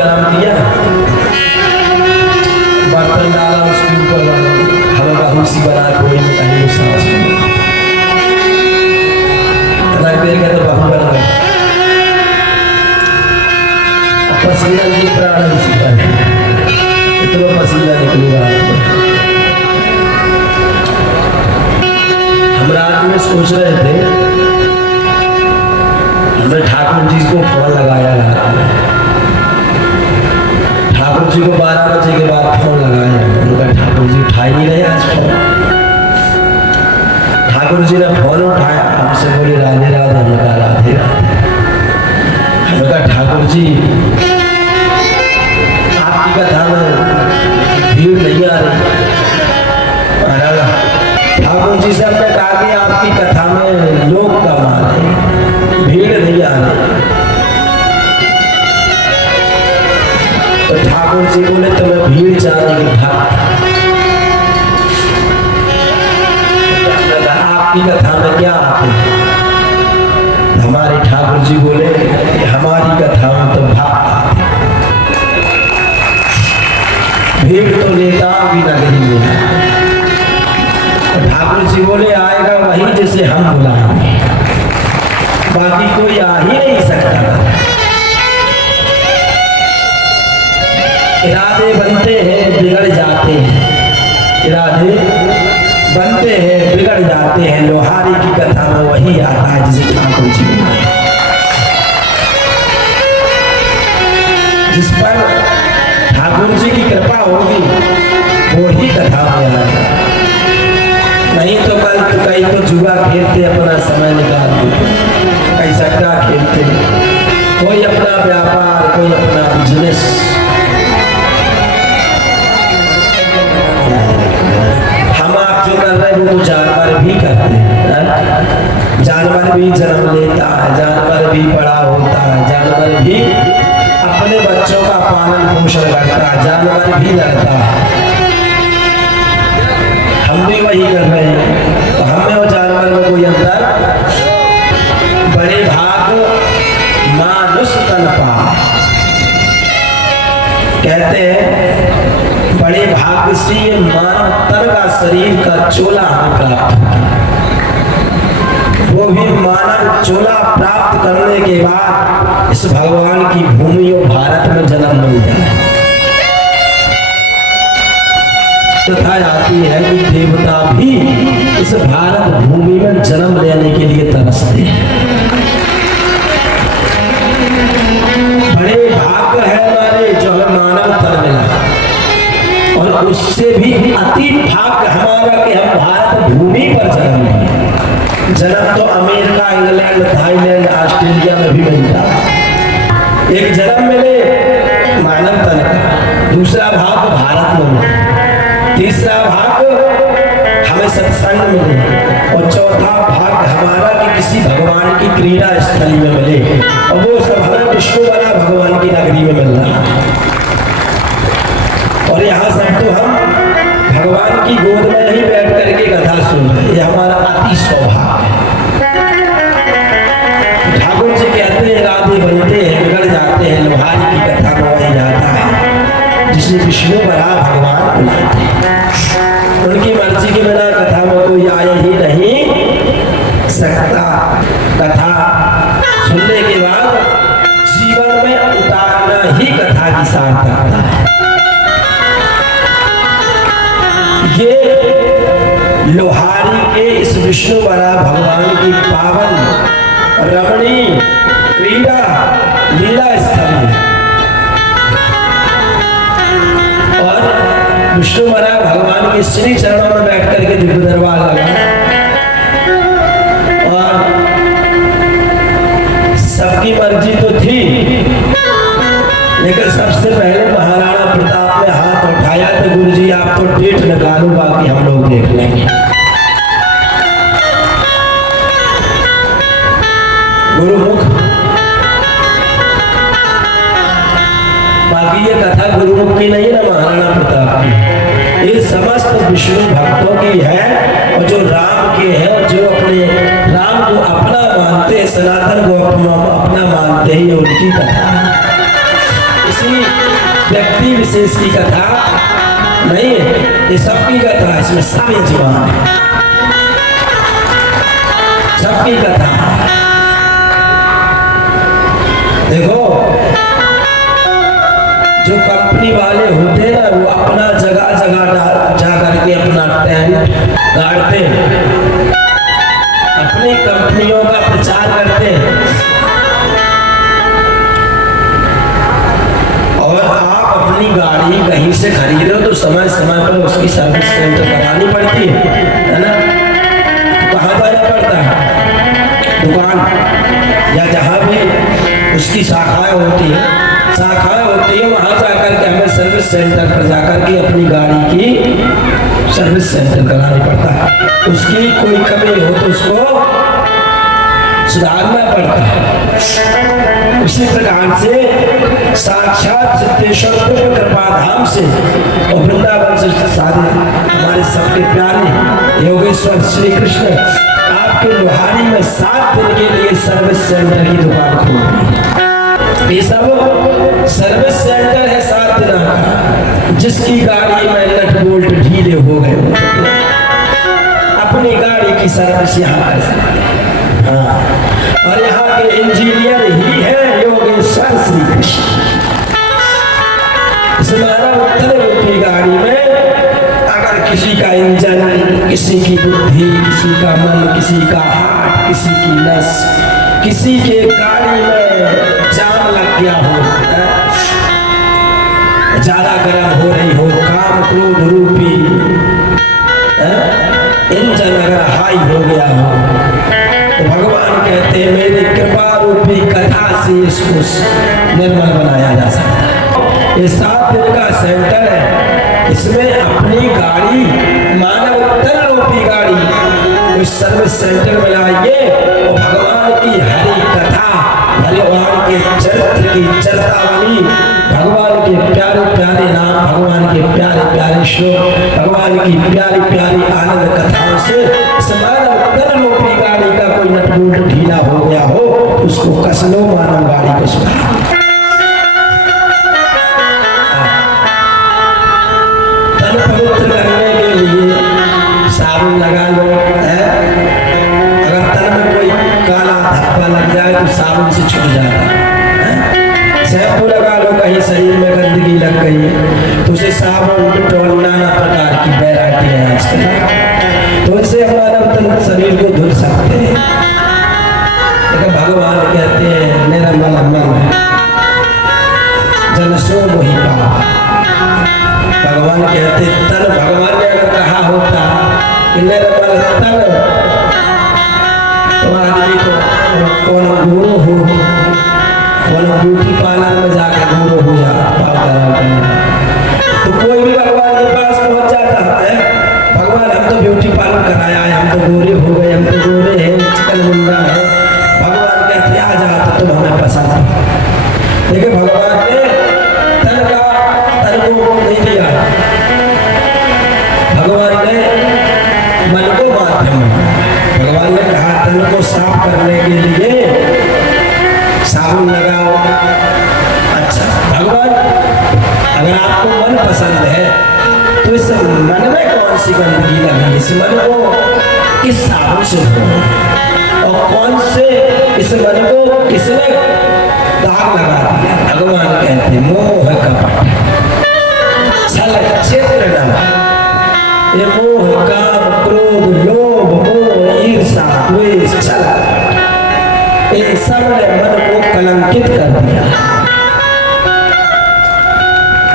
का नाम दिया, बर्तन डाला उसके ऊपर, हमें बहुत सी बना कोई कहीं सांस इतना देर का तो बहु बन गया। पसीना की प्राण इसी पर इतना पसीना निकलेगा। हम रात में सोच रहे थे, हमने ठाकुर जी को फोन लगाया रात में, ठाकुर जी को 12 बजे के बाद फोन लगाया, उनका ठाकुर जी उठा ही नहीं रहे आज फोन। ठाकुर जी ने फोन उठाया, हमसे बोले राधे राधे, हमने कहा राधे राधे। हमने कहा ठाकुर जी आपकी कथा में भीड़ नहीं आ रही। ठाकुर जी से हमने कहा कि आपकी कथा में लोग कम आ रहे, भीड़ नहीं आ रही। तो ठाकुर जी बोले तो मैं भीड़ चाहने की भक्त, आपकी कथा में क्या आते हैं? हमारे ठाकुर जी बोले हमारी कथा में तो भक्त आते, भीड़ तो नेता भी नगरी में है। ठाकुर जी बोले आएगा वही जिसे हम बुलाएंगे, बाकी कोई आ ही नहीं सकता। इरादे बनते हैं बिगड़ जाते हैं, इरादे बनते हैं बिगड़ जाते हैं। लोहारी की कथा में वही आता है जिसे ठाकुर जी बुलाए, जिस पर ठाकुर जी की कृपा होगी वो ही कथा में आएगा। नहीं तो कई तो जुआ खेलते अपना समय निकालते, कई सट्टा खेलते, कोई अपना व्यापार, कोई अपना बिजनेस। हम आप जो कर रहे हैं वो जानवर भी करते हैं, जानवर भी जन्म लेता है, जानवर भी बड़ा होता है, जानवर भी अपने बच्चों का पालन पोषण करता है, जानवर भी लड़ता है। हम भी वही कर रहे हैं, तो हमें और जानवर में कोई अंतर? बड़े भाग मानुष तन पा, कहते हैं बड़े भाग से ये मानव तन का शरीर का चोला हमें प्राप्त, वो भी मानव चोला प्राप्त करने के बाद इस भगवान की भूमि और भारत में जन्म मिल जाए। कथा आती है कि देवता भी इस भारत भूमि में जन्म लेने के लिए तरसते हैं। बड़े भाग्य है हमारे जो हमें मानव तन मिला, और उससे भी अति भाग्य हमारा कि हम भारत भूमि पर जन्म लें। जन्म तो अमेरिका, इंग्लैंड, थाईलैंड, ऑस्ट्रेलिया में भी मिलता है। एक जन्म मिले मानव तन का, दूसरा भाग भारत में मिले, तीसरा भाग हमें सत्संग मिले, और चौथा भाग हमारा कि किसी भगवान की क्रीड़ा स्थली में मिले, और वो सब हमें विष्णु वाला भगवान की नगरी में मिल रहा है। और यहाँ सब तो हम भगवान की गोद में ही बैठ करके कथा सुन रहे हैं, ये हमारा अति स्वभाव है। ठाकुर जी कहते हैं राधे बनते हैं बिगड़ जाते हैं, लोहारी की कथा में वही जाता है जिसे विष्णु बड़ा भगवान बुलाते हैं। उनकी मर्जी के बिना कथा में कोई आया ही नहीं सकता। कथा सुनने के बाद जीवन में उतारना ही कथा की सार्थकता है। ये लोहारी के इस विष्णु बड़ा भगवान की पावन रमणीय क्रीड़ा लीला स्थल है, और विष्णु बड़ा भगवान के श्री चरणों में बैठ करके दिव्य दरबार लगा, और सबकी मर्जी तो थी, लेकिन सबसे पहले महाराणा प्रताप ने हाथ उठाया तो गुरु जी आप तो डेट निकालो, बाकी हम लोग देख लेंगे। गुरुमुख, बाकी ये कथा गुरुमुख की नहीं है, महाराणा प्रताप की। ये समस्त विष्णु भक्तों की है, और जो राम के हैं, जो अपने राम को अपना मानते हैं, सनातन को अपना मानते हैं, उनकी कथा है। इसी किसी व्यक्ति विशेष की कथा नहीं है, ये सबकी कथा है, इसमें सब यजमान है, सबकी कथा। देखो जो कंपनी वाले होते हैं ना, वो अपना जगह जगह जा करके अपना टेंट गाड़ते हैं, अपनी कंपनियों का प्रचार करते हैं। और आप अपनी गाड़ी कहीं से खरीद हो तो समय समय पर उसकी सर्विस सेंटर करानी पड़ती है ना। कहाँ जाना पड़ता है? दुकान या जहाँ भी उसकी शाखाएं होती है वहां जाकर के हमें सर्विस सेंटर पर जाकर के अपनी गाड़ी की सर्विस सेंटर करानी पड़ता है। उसकी कोई कमी हो तो उसको सुधारना पड़ता है। उसी प्रकार से साक्षात सिद्धेश्वर कृपा धाम से और वृंदावन से सारे हमारे सबके प्यारे योगेश्वर श्री कृष्ण आपके लोहारी में 7 दिन के लिए सर्विस सेंटर की दुकान खोली। ये सब सर्विस सेंटर है 7 दिन का। जिसकी गाड़ी में नट बोल्ट ढीले हो गए अपनी गाड़ी की सर्विस यहाँ कर सकते हैं। हाँ, और यहाँ के इंजीनियर ही है योगेश्वर श्री कृष्ण। इस मानव उत्तर रूपी गाड़ी में अगर किसी का इंजन, किसी की बुद्धि, किसी का मन, किसी का हार्ट, किसी की नस, किसी के गाड़ी में जाम लग गया हो, ज्यादा गर्म हो रही हो, काम क्रोध रूपी इंजन अगर हाई हो गया हो, तो भगवान कहते हैं मेरी कृपा रूपी कथा से इसको निर्मल बनाया जा सकता है। ये 7 दिन का सेंटर है, इसमें अपनी गाड़ी मानव उत्तर रूपी गाड़ी उस सर्विस सेंटर में लाइए और भगवान की हरी कथा, भगवान के चरित्र की चर्चावली, भगवान के प्यारे प्यारे नाम, भगवान के प्यारे प्यारे श्लोक, भगवान की प्यारी प्यारी आनंद कथाओं से मानव उत्तर रूपी गाड़ी का कोई नटबोल्ट ढीला हो गया हो उसको कस लो, मानव गाड़ी को सुधारो। तन पवित्र करने के लिए साबुन लगा लो, अगर तन में कोई काला धब्बा लग जाए तो साबुन से छूट जाता है। शैम्पू लगा लो, कहीं शरीर में गंदगी लग गई है तो उसे साबुन, डिटॉल, नाना प्रकार की वैरायटी है आजकल, तो इससे हमारा शरीर को धुल सकते हैं। लेकिन भगवान कहते हैं निर्मल मन जन सो मोहि पाप। भगवान कहते तन, भगवान ने अगर कहा होता कि निर्मल तन, तो आदमी को कौन गुरु हो, कौन ब्यूटी पार्लर में जाकर गुरु हो जाता, तो कोई भी भगवान के पास पहुंच जाता है। भगवान हम तो ब्यूटी पार्लर कराया है, हम तो गोरे हो गए, हम तो गोरे हैं, चिकन गुंडा है। भगवान कहते आ जा तो तुम हमें पसंद है। लेकिन भगवान ने तन को नहीं दिया, भगवान ने मन को माध्यम, भगवान ने कहा तन को साफ करने के लिए साबुन लगाओ। अच्छा, भगवान अगर आपको मन पसंद है तो इस मन में कौन सी गंदगी लगी, इस मन को किस साबुन से धोना और कौन से इस मन को किसने दाग लगा दिया। भगवान कहते मोह कपट छल चित्र न, ये मोह, काम, क्रोध, लोभ, मोह, ईर्ष्या, द्वेष, छल, इन सब ने मन को कलंकित कर दिया।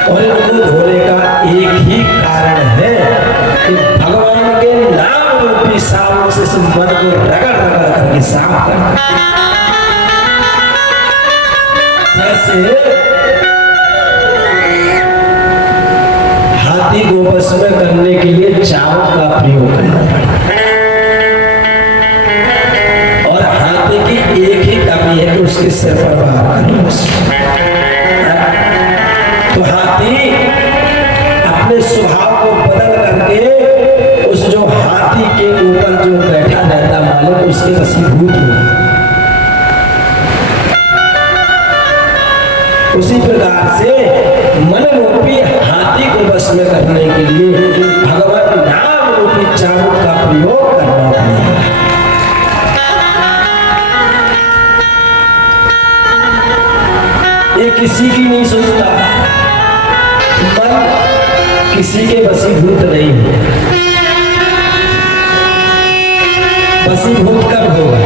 और इनको धोने का एक ही कारण है कि भगवान के नाम रूपी साबुन से इस मन को रगड़ रगड़ करके साफ करना। जैसे हाथी को बस में करने के लिए चावल का प्रयोग करना पड़ता है, और हाथी की एक ही कमी है कि उसके सिर पर बाहर तो हाथी अपने स्वभाव को बदल करके उस जो हाथी के ऊपर जो बैठा रहता मालिक उसके वशीभूत हुआ। उसी प्रकार से मन रूपी हाथी को बस में करने के लिए भगवान नाम रूपी चाबुक का प्रयोग करना पड़ेगा। ये किसी की नहीं सुनता, मन किसी के वशीभूत नहीं है। वशीभूत कब होगा?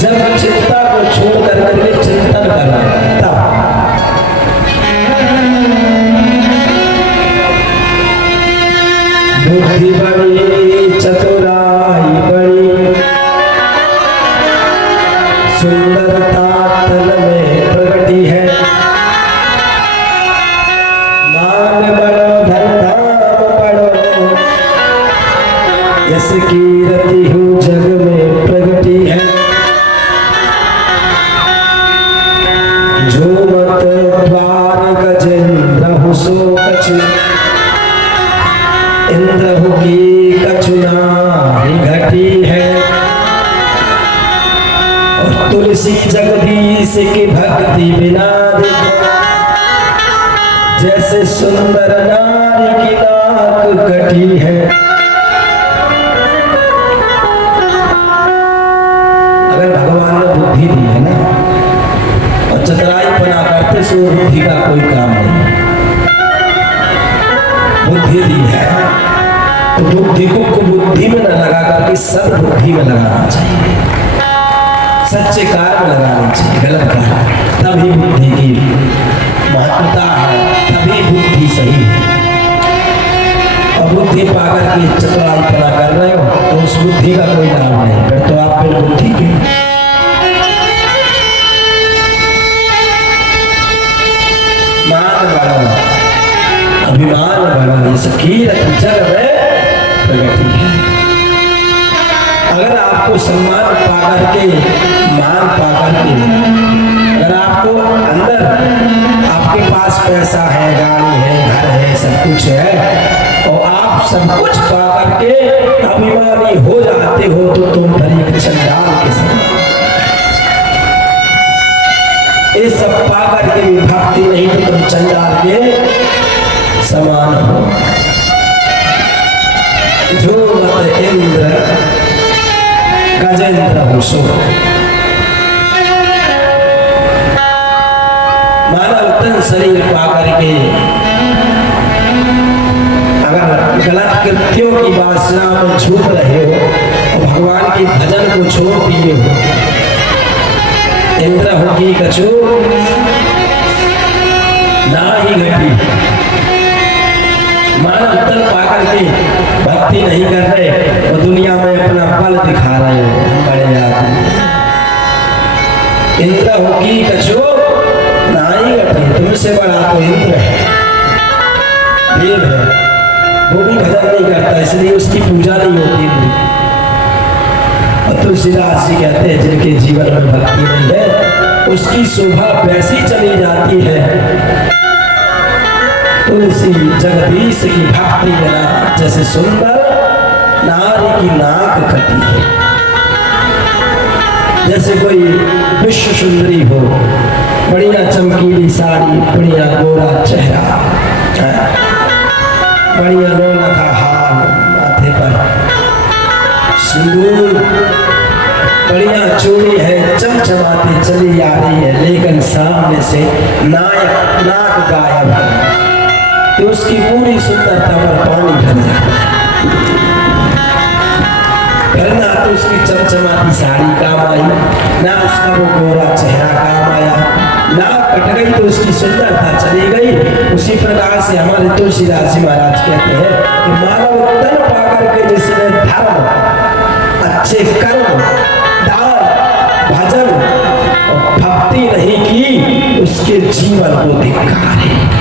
जब चिंता को छोड़ करके चिंतन करना, तब बुद्धि बड़ी चतुराई बड़ी, सुंदरता तन में प्रगति है। मान बड़ो धन धाम बड़ो, यश कीर्ति हूँ जग में प्रगति है। जो मत द्वार गजेंद्र सो कछु, इंद्र की कछु नाहि घटी है। और तुलसी जगदीश की भक्ति बिना देखो, जैसे सुंदर नारी की नाक कटी है। अगर भगवान ने बुद्धि दी है ना, और चतुराई बना करते सो बुद्धि का कोई काम नहीं। बुद्धि दी है तो बुद्धि को कुबुद्धि में न लगा करके सद्बुद्धि में लगाना चाहिए, सच्चे कार्य में लगाना चाहिए, गलत कार्य। तभी बुद्धि की महत्वता है, तभी बुद्धि सही है। और बुद्धि पाकर के चतुराई बना कर रहे हो तो उस बुद्धि का कोई लाभ नहीं, फिर तो आप फिर बुद्धि के मान बढ़ा, अभिमान बढ़ा, इस कीर्ति जग में प्रगति है। अगर आपको सम्मान पाकर के, मान पाकर के, अगर आपको अंदर आपके पास पैसा है, गाड़ी है, घर है, सब कुछ है, और आप सब कुछ पाकर के अभिमानी हो जाते हो तो तुम फिर एक चंडाल के समान। ये सब पाकर के भी भक्ति नहीं तो तुम चंडाल के समान हो। जो मत इंद्र गजेंद्र हो सो, मानव तन शरीर पाकर के अगर गलत कृत्यों की वासना में छूट रहे हो और भगवान के भजन को छोड़ दिए हो, इंद्र होगी कछु ना ही घटी। मानव तन पाकर के भक्ति नहीं कर रहे और दुनिया में अपना बल दिखा रहे हो, हम बड़े आदमी। इंद्र होगी कछु ना ही घटी, तुमसे बड़ा तो इंद्र है, देव है, वो भी भजन नहीं करता, इसलिए उसकी पूजा नहीं होती। और तुलसीदास जी कहते हैं जिनके जीवन में भक्ति नहीं है उसकी शोभा वैसी चली जाती है, तुलसी जगदीश की भक्ति बिना जैसे सुंदर नारी की नाक कटी है। जैसे कोई विश्व सुंदरी हो, बढ़िया चमकीली साड़ी, बढ़िया गोरा चेहरा, बढ़िया लोला का हार, माथे पर सिंदूर, बढ़िया चूड़ी है, चमचमाती चली आ रही है, लेकिन सामने से नाक गायब है, तो उसकी पूरी सुंदरता पर पानी भर जाता है। फिर ना तो उसकी चमचमाती साड़ी काम आई, ना उसका वो गोरा चेहरा काम आया, ना कट गई तो उसकी सुंदरता चली गई। उसी प्रकार से हमारे तुलसीदास जी महाराज कहते हैं कि मानव तन पाकर के जिसने धर्म, अच्छे कर्म, दान, भजन और भक्ति नहीं की, उसके जीवन को धिक्कार है।